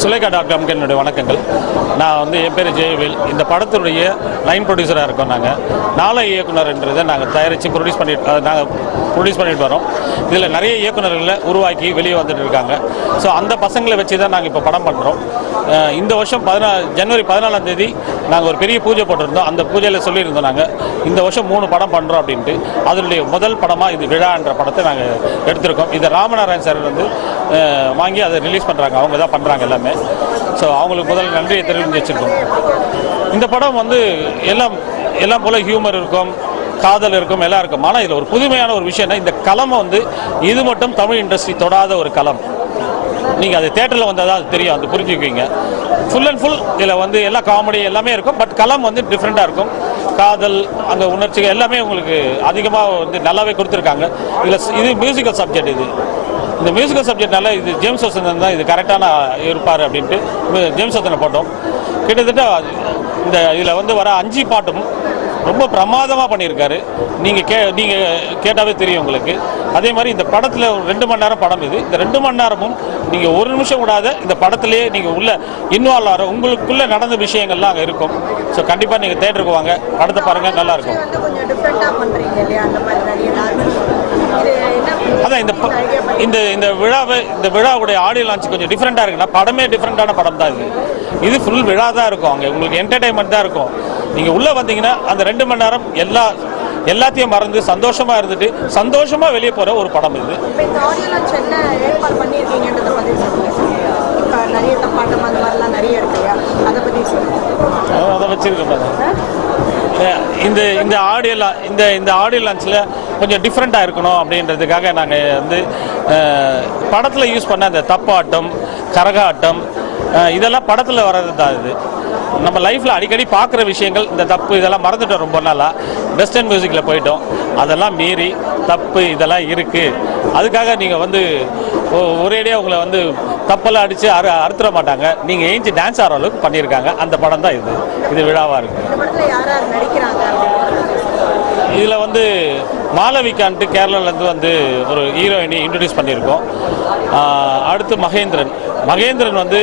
சுலேகா.com என்னுடைய வணக்கங்கள். நான் வந்து என் பேர் ஜெயவேல். இந்த படத்துடைய லைன் ப்ரொடியூசராக இருக்கோம். நாங்கள் நாளை இயக்குனர்ன்றதை நாங்கள் தயாரித்து ப்ரொடியூஸ் பண்ணிட்டு வரோம். இதில் நிறைய இயக்குநர்களை உருவாக்கி வெளியே வந்துட்டு இருக்காங்க. ஸோ அந்த பசங்களை வச்சு தான் நாங்கள் இப்போ படம் பண்ணுறோம். இந்த வருஷம் ஜனவரி 14ஆம் தேதி நாங்கள் ஒரு பெரிய பூஜை போட்டிருந்தோம். அந்த பூஜையில் சொல்லியிருந்தோம் நாங்கள் இந்த வருஷம் 3 படம் பண்ணுறோம் அப்படின்ட்டு. அதனுடைய முதல் படமாக இது விழா என்ற படத்தை நாங்கள் எடுத்திருக்கோம். இதை ராமநாராயண் சார் வந்து வாங்கி அதை ரிலீஸ் பண்ணுறாங்க. அவங்க தான் பண்ணுறாங்க எல்லாமே. ஸோ அவங்களுக்கு முதல் நன்றியை தெரிவித்து வச்சுருக்கோம். இந்த படம் வந்து எல்லாம் போல் ஹியூமர் இருக்கும், காதல் இருக்கும், எல்லாம் இருக்கும். ஆனால் இதில் ஒரு புதுமையான ஒரு விஷயம்னா இந்த களம் வந்து இது மட்டும் தமிழ் இண்டஸ்ட்ரி தொடாத ஒரு களம். நீங்கள் அது தேட்டரில் வந்தால் தான் அது தெரியும், அது புரிஞ்சுக்குவீங்க. ஃபுல் அண்ட் ஃபுல் இதில் வந்து எல்லா காமெடி எல்லாமே இருக்கும். பட் களம் வந்து டிஃப்ரெண்ட்டாக இருக்கும். காதல், அந்த உணர்ச்சிகள் எல்லாமே உங்களுக்கு அதிகமாக வந்து நல்லாவே கொடுத்துருக்காங்க. இது மியூசிக்கல் சப்ஜெக்ட். இந்த மியூசிக்கல் சப்ஜெக்ட்னால இது ஜேம்ஸ் வசந்தன் தான் இது கரெக்டான இருப்பார் அப்படின்ட்டு ஜேம்ஸ் வசந்தனை போட்டோம். கிட்டத்தட்ட இதில் வந்து வர 5 பாட்டும் ரொம்ப பிரமாதமாக பண்ணியிருக்காரு. நீங்கள் கேட்டாவே தெரியும் உங்களுக்கு. அதே மாதிரி இந்த படத்தில் 2 மணி நேரம் படம் இது. இந்த 2 மணி நேரமும் நீங்கள் ஒரு நிமிஷம் விடாத இந்த படத்துலேயே நீங்கள் உள்ள இன்வால்வ் ஆகிற உங்களுக்குள்ளே நடந்த விஷயங்கள்லாம் அங்கே இருக்கும். ஸோ கண்டிப்பாக நீங்கள் தேட்டருக்கு வாங்க, படத்தை பாருங்கள், நல்லாயிருக்கும். அதான் இந்த விழாவுடைய ஆடியோ லான்ச் கொஞ்சம் டிஃப்ரெண்ட்டாக இருக்குன்னா படமே டிஃப்ரெண்ட்டான படம் தான் இது ஃபுல் விழா தான் இருக்கும். அங்கே உங்களுக்கு என்டர்டைன்மெண்ட் தான் இருக்கும். நீங்கள் உள்ளே வந்தீங்கன்னா அந்த 2 மணி நேரம் எல்லாத்தையும் மறந்து சந்தோஷமாக இருந்துட்டு சந்தோஷமாக வெளியே போகிற ஒரு படம் இது. அதை வச்சிருக்கேன். இந்த ஆடியோ லான்ச்சில் கொஞ்சம் டிஃப்ரெண்ட்டாக இருக்கணும் அப்படின்றதுக்காக நாங்கள் வந்து படத்தில் யூஸ் பண்ண அந்த தப்பாட்டம், கரகாட்டம் இதெல்லாம் படத்தில் வர்றது தான். இது நம்ம லைஃப்பில் அடிக்கடி பார்க்குற விஷயங்கள். இந்த தப்பு இதெல்லாம் மறந்துட்டோம் ரொம்ப நாளாக. வெஸ்டர்ன் மியூசிக்கில் போயிட்டோம். அதெல்லாம் மீறி தப்பு இதெல்லாம் இருக்குது. அதுக்காக நீங்கள் வந்து ஒரேடியாக உங்களை வந்து தப்பெல்லாம் அடித்து அறுத்துட மாட்டாங்க. நீங்கள் ஏஞ்சி டான்ஸ் ஆகிற அளவுக்கு பண்ணியிருக்காங்க. அந்த படம் தான் இது விழாவாக இருக்குது. இதில் வந்து மாளவிகான்ட்டு கேரளாவிலேருந்து வந்து ஒரு ஹீரோயினி இன்ட்ரடியூஸ் பண்ணியிருக்கோம். அடுத்து மகேந்திரன் வந்து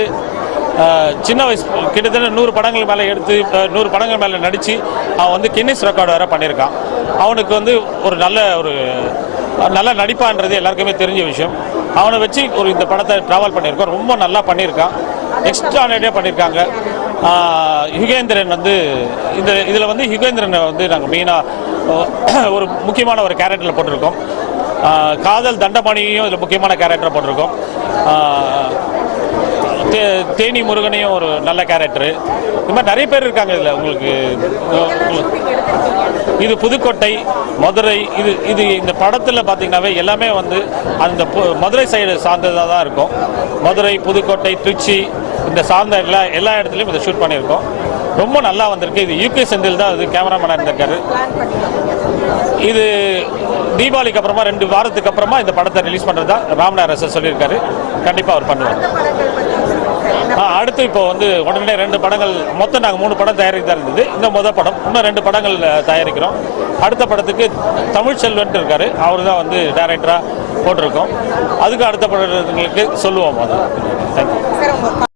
சின்ன வயசு கிட்டத்தட்ட 100 படங்கள் மேலே எடுத்து 100 படங்கள் மேலே நடித்து அவன் வந்து கின்னஸ் ரெக்கார்டு வேறு பண்ணியிருக்கான். அவனுக்கு வந்து ஒரு நல்ல நடிப்பான்றது எல்லாருக்குமே தெரிஞ்ச விஷயம். அவனை வச்சு இந்த படத்தை ட்ராவல் பண்ணியிருக்கோம். ரொம்ப நல்லா பண்ணியிருக்கான். எக்ஸ்ட்ரானரியாக பண்ணியிருக்காங்க. யுகேந்திரன் வந்து இதில் வந்து யுகேந்திரனை வந்து நாங்கள் மெயினாக ஒரு முக்கியமான ஒரு கேரக்டரில் போட்டிருக்கோம். காதல் தண்டபாணியையும் இதில் முக்கியமான கேரக்டரை போட்டிருக்கோம். தேனி முருகனையும் ஒரு நல்ல கேரக்டரு. இது மாதிரி நிறைய பேர் இருக்காங்க இதில். உங்களுக்கு இது புதுக்கோட்டை, மதுரை. இந்த படத்தில் பார்த்தீங்கன்னாவே எல்லாமே வந்து அந்த மதுரை சைடு சார்ந்ததாக தான் இருக்கும். மதுரை, புதுக்கோட்டை, திருச்சி இந்த சார்ந்த எல்லா இடத்துலையும் இதை ஷூட் பண்ணியிருக்கோம். ரொம்ப நல்லா வந்திருக்கு. இது யூகே செந்தில் தான் இது கேமராமேனாக இருந்திருக்காரு. இது தீபாவளிக்கு அப்புறமா 2 வாரத்துக்கு அப்புறமா இந்த படத்தை ரிலீஸ் பண்ணுறது தான் ராமநாராயண் சார் சொல்லியிருக்காரு. கண்டிப்பாக அவர் பண்ணுவார். அடுத்து இப்போ வந்து உடனே 2 படங்கள், மொத்தம் நாங்கள் 3 படம் தயாரிக்க தான் இருந்தது. இந்த முதல் படம் இன்னும் 2 படங்கள் தயாரிக்கிறோம். அடுத்த படத்துக்கு தமிழ் செல்வன்ட்டு இருக்காரு. அவர் தான் வந்து டைரக்டராக போட்டிருக்கோம். அதுக்கு அடுத்த படங்களுக்கு சொல்லுவோம். அது தேங்க்யூ.